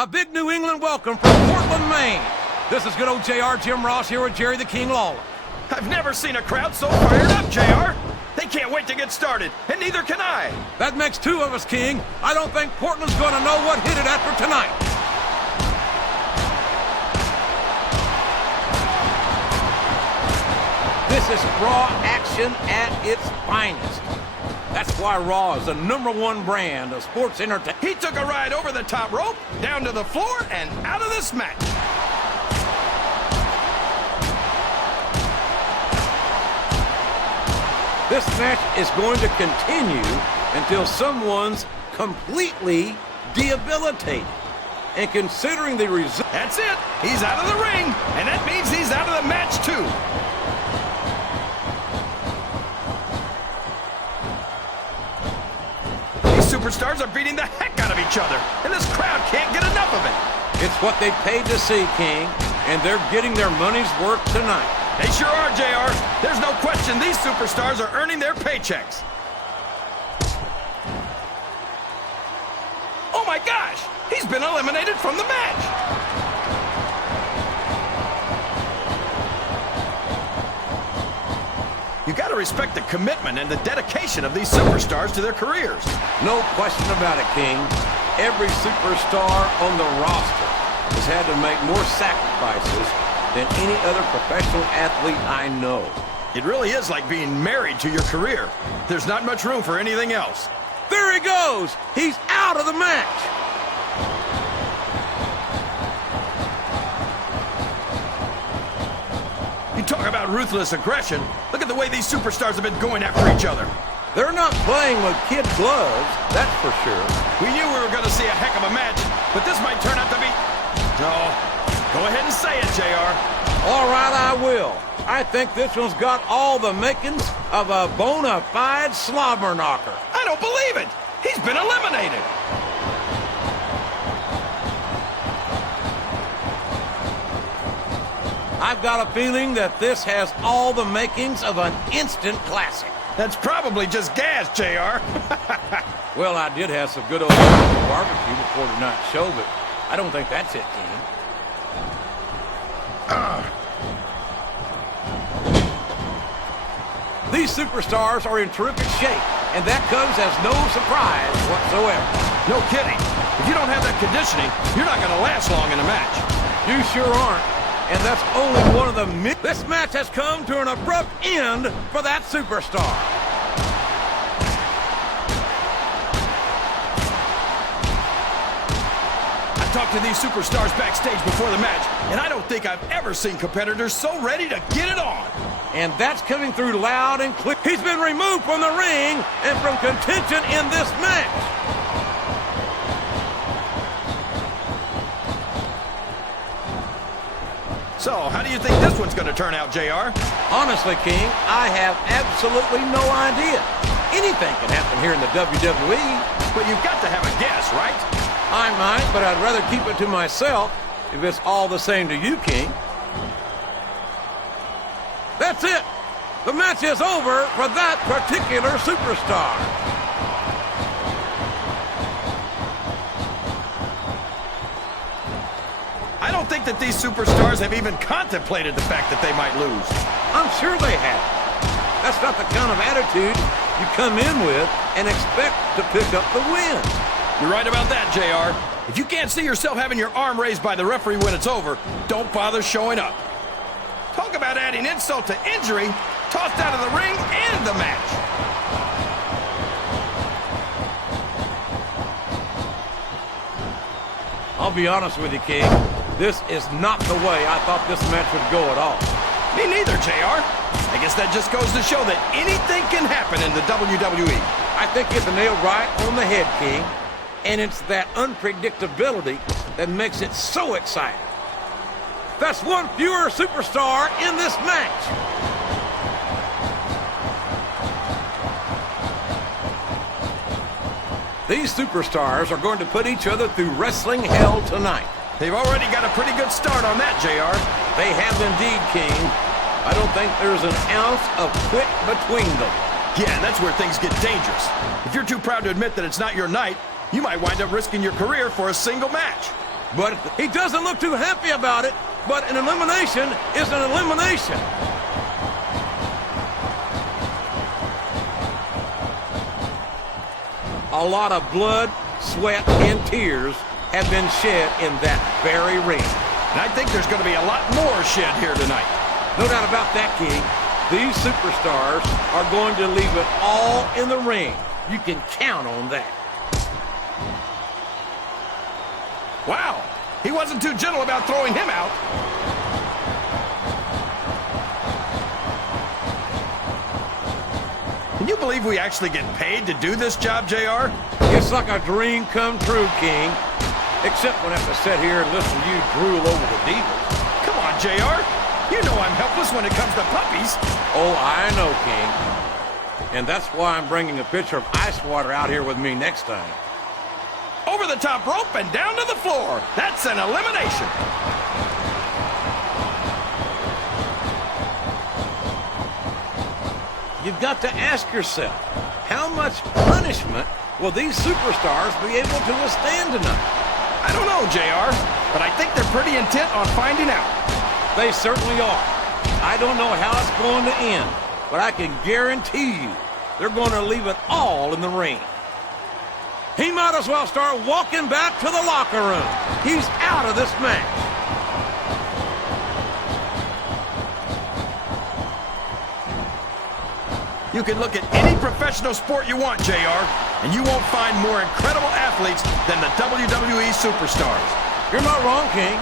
A big New England welcome from Portland, Maine. This is good old JR Jim Ross here with Jerry the King Lawler. I've never seen a crowd so fired up, JR. They can't wait to get started, and neither can I. That makes two of us, King. I don't think Portland's going to know what hit it after tonight. This is Raw action at its finest. That's why Raw is the #1 brand of sports entertainment. He took a ride over the top rope, down to the floor, and out of this match. This match is going to continue until someone's completely debilitated. And considering the result... That's it. He's out of the ring, and that means he's out of the match, too. Superstars are beating the heck out of each other, and this crowd can't get enough of it. It's what they paid to see, King, and they're getting their money's worth tonight. They sure are, JR. There's no question these superstars are earning their paychecks. Oh my gosh! He's been eliminated from the match! You gotta respect the commitment and the dedication of these superstars to their careers. No question about it, King. Every superstar on the roster has had to make more sacrifices than any other professional athlete I know. It really is like being married to your career. There's not much room for anything else. There he goes! He's out of the match! You talk about ruthless aggression. Look at the way these superstars have been going after each other. They're not playing with kid gloves, that's for sure. We knew we were going to see a heck of a match, but this might turn out to be... No, go ahead and say it, JR. All right, I will. I think this one's got all the makings of a bona fide slobber knocker. I don't believe it. He's been eliminated. I've got a feeling that this has all the makings of an instant classic. That's probably just gas, JR. Well, I did have some good old barbecue before tonight's show, but I don't think that's it, King. These superstars are in terrific shape, and that comes as no surprise whatsoever. No kidding. If you don't have that conditioning, you're not going to last long in a match. You sure aren't. And that's only one of the... This match has come to an abrupt end for that superstar. I talked to these superstars backstage before the match, and I don't think I've ever seen competitors so ready to get it on. And that's coming through loud and clear. He's been removed from the ring and from contention in this match. So, how do you think this one's going to turn out, JR? Honestly, King, I have absolutely no idea. Anything can happen here in the WWE. But you've got to have a guess, right? I might, but I'd rather keep it to myself if it's all the same to you, King. That's it. The match is over for that particular superstar. I don't think that these superstars have even contemplated the fact that they might lose. I'm sure they have. That's not the kind of attitude you come in with and expect to pick up the win. You're right about that, JR. If you can't see yourself having your arm raised by the referee when it's over, don't bother showing up. Talk about adding insult to injury, tossed out of the ring and the match. I'll be honest with you, King. This is not the way I thought this match would go at all. Me neither, JR. I guess that just goes to show that anything can happen in the WWE. I think it's nailed right on the head, King. And it's that unpredictability that makes it so exciting. That's one fewer superstar in this match. These superstars are going to put each other through wrestling hell tonight. They've already got a pretty good start on that, JR. They have indeed, King. I don't think there's an ounce of quit between them. Yeah, and that's where things get dangerous. If you're too proud to admit that it's not your night, you might wind up risking your career for a single match. But he doesn't look too happy about it, but an elimination is an elimination. A lot of blood, sweat, and tears have been shed in that very ring. And I think there's going to be a lot more shed here tonight. No doubt about that, King. These superstars are going to leave it all in the ring. You can count on that. Wow, he wasn't too gentle about throwing him out. Can you believe we actually get paid to do this job, JR? It's like a dream come true, King. Except when I have to sit here and listen to you drool over the Divas. Come on, JR. You know I'm helpless when it comes to puppies. Oh, I know, King. And that's why I'm bringing a pitcher of ice water out here with me next time. Over the top rope and down to the floor. That's an elimination. You've got to ask yourself, how much punishment will these superstars be able to withstand tonight? I don't know, JR, but I think they're pretty intent on finding out. They certainly are. I don't know how it's going to end, but I can guarantee you they're going to leave it all in the ring. He might as well start walking back to the locker room. He's out of this match. You can look at any professional sport you want, JR, and you won't find more incredible athletes than the WWE superstars. You're not wrong, King.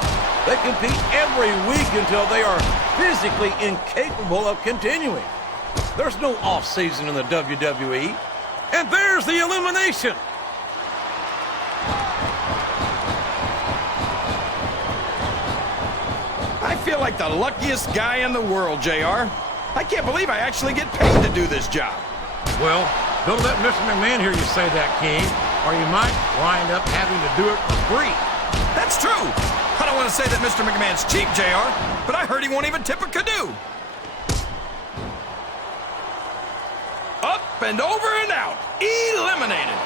They compete every week until they are physically incapable of continuing. There's no off-season in the WWE. And there's the elimination. I feel like the luckiest guy in the world, JR. I can't believe I actually get paid to do this job. Well, don't let Mr. McMahon hear you say that, King, or you might wind up having to do it for free. That's true. I don't want to say that Mr. McMahon's cheap, JR, but I heard he won't even tip a canoe. Up and over and out. Eliminated.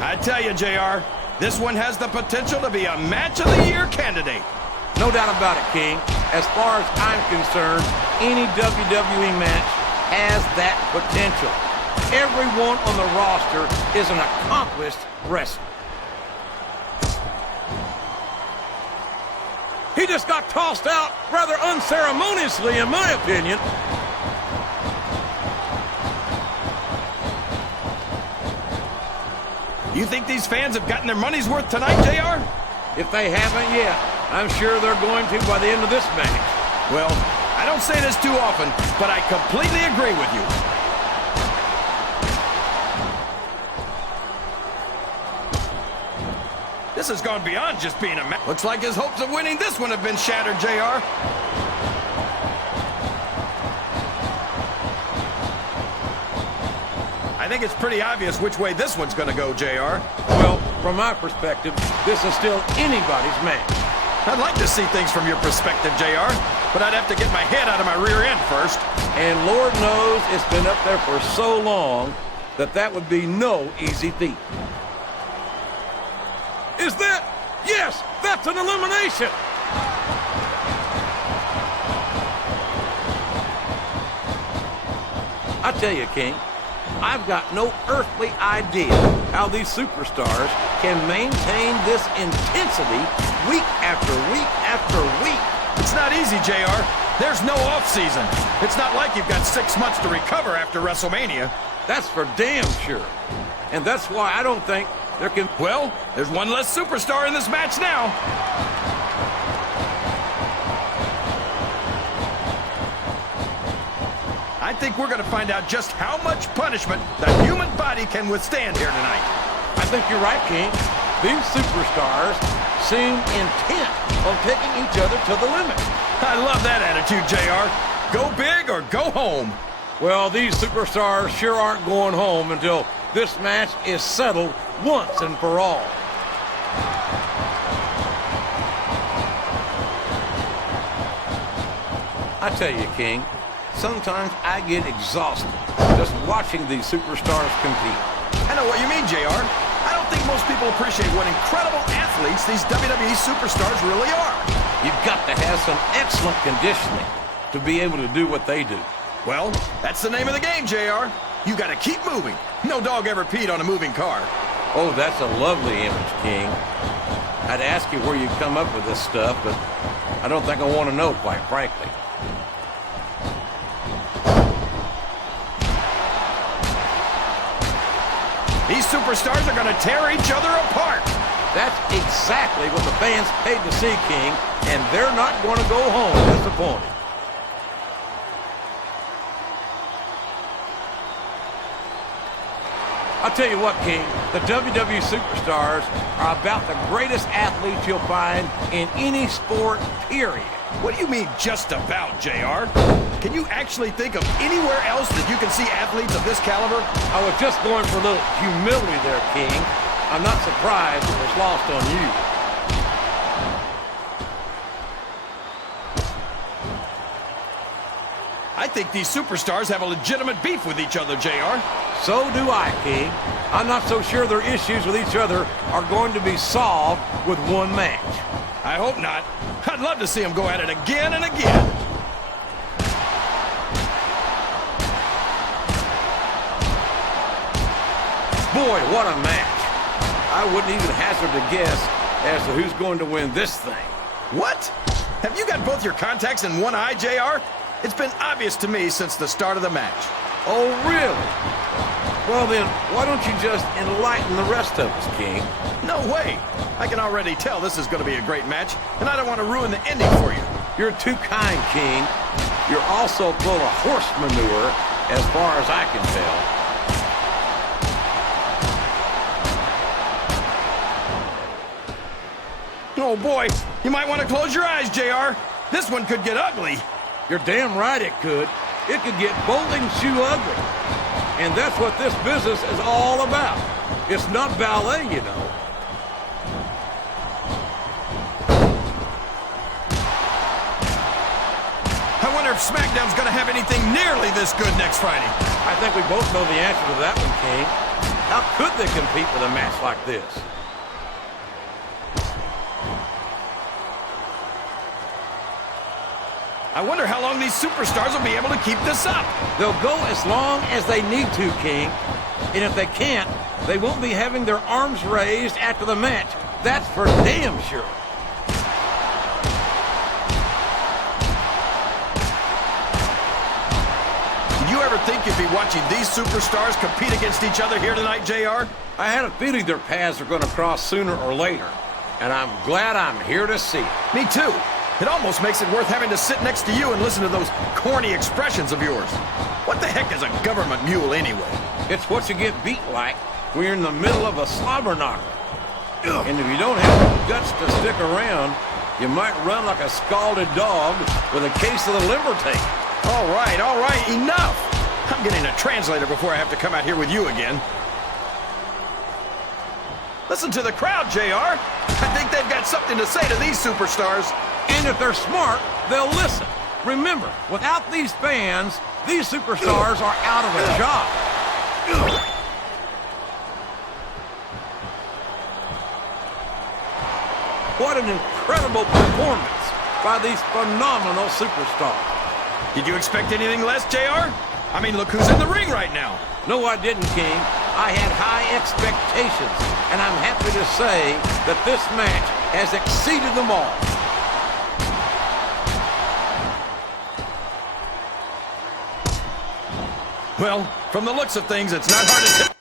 I tell you, JR, this one has the potential to be a Match of the Year candidate. No doubt about it, King. As far as I'm concerned, any WWE match has that potential. Everyone on the roster is an accomplished wrestler. He just got tossed out rather unceremoniously, in my opinion. You think these fans have gotten their money's worth tonight, JR? If they haven't yet, I'm sure they're going to by the end of this match. Well, I don't say this too often, but I completely agree with you. This has gone beyond just being a match. Looks like his hopes of winning this one have been shattered, JR. I think it's pretty obvious which way this one's going to go, JR. Well, from my perspective, this is still anybody's match. I'd like to see things from your perspective, JR, but I'd have to get my head out of my rear end first. And Lord knows it's been up there for so long that that would be no easy feat. Is that? Yes, that's an elimination. I tell you, King, I've got no earthly idea how these superstars can maintain this intensity week after week after week. It's not easy, JR. There's no off-season. It's not like you've got 6 months to recover after WrestleMania. That's for damn sure. And that's why I don't think there can... Well, there's one less superstar in this match now. I think we're going to find out just how much punishment the human body can withstand here tonight. I think you're right, King. These superstars seem intent on taking each other to the limit. I love that attitude, JR. Go big or go home. Well, these superstars sure aren't going home until this match is settled once and for all. I tell you, King, sometimes I get exhausted just watching these superstars compete. I know what you mean, JR. I don't think most people appreciate what incredible athletes these WWE superstars really are. You've got to have some excellent conditioning to be able to do what they do. Well, that's the name of the game, JR. You got to keep moving. No dog ever peed on a moving car. Oh, that's a lovely image, King. I'd ask you where you come up with this stuff, but I don't think I want to know, quite frankly. These superstars are going to tear each other apart. That's exactly what the fans paid to see, King, and they're not going to go home disappointed. I'll tell you what, King, the WWE superstars are about the greatest athletes you'll find in any sport, period. What do you mean, just about, JR? Can you actually think of anywhere else that you can see athletes of this caliber? I was just going for a little humility there, King. I'm not surprised it was lost on you. I think these superstars have a legitimate beef with each other, JR. So do I, King. I'm not so sure their issues with each other are going to be solved with one match. I hope not. I'd love to see them go at it again and again. Boy, what a match. I wouldn't even hazard a guess as to who's going to win this thing. What? Have you got both your contacts in one eye, JR? It's been obvious to me since the start of the match. Oh, really? Well then, why don't you just enlighten the rest of us, King? No way. I can already tell this is going to be a great match, and I don't want to ruin the ending for you. You're too kind, King. You're also full of horse manure, as far as I can tell. Oh boy, you might want to close your eyes, JR. This one could get ugly. You're damn right it could. It could get bowling shoe ugly. And that's what this business is all about. It's not ballet, you know. I wonder if Smackdown's going to have anything nearly this good next Friday. I think we both know the answer to that one, King. How could they compete with a match like this? I wonder how long these superstars will be able to keep this up. They'll go as long as they need to, King. And if they can't, they won't be having their arms raised after the match. That's for damn sure. Did you ever think you'd be watching these superstars compete against each other here tonight, JR? I had a feeling their paths are going to cross sooner or later. And I'm glad I'm here to see it. Me too. It almost makes it worth having to sit next to you and listen to those corny expressions of yours. What the heck is a government mule anyway? It's what you get beat like when you're in the middle of a slobber knocker. And if you don't have the guts to stick around, you might run like a scalded dog with a case of the liver tape. All right, enough! I'm getting a translator before I have to come out here with you again. Listen to the crowd, JR. I think they've got something to say to these superstars. And if they're smart, they'll listen. Remember, without these fans, these superstars are out of a job. What an incredible performance by these phenomenal superstars. Did you expect anything less, JR? I mean, look who's in the ring right now. No, I didn't, King. I had high expectations, and I'm happy to say that this match has exceeded them all. Well, from the looks of things, it's not hard to tell.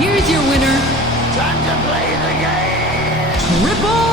Here's your winner. Time to play the game! Triple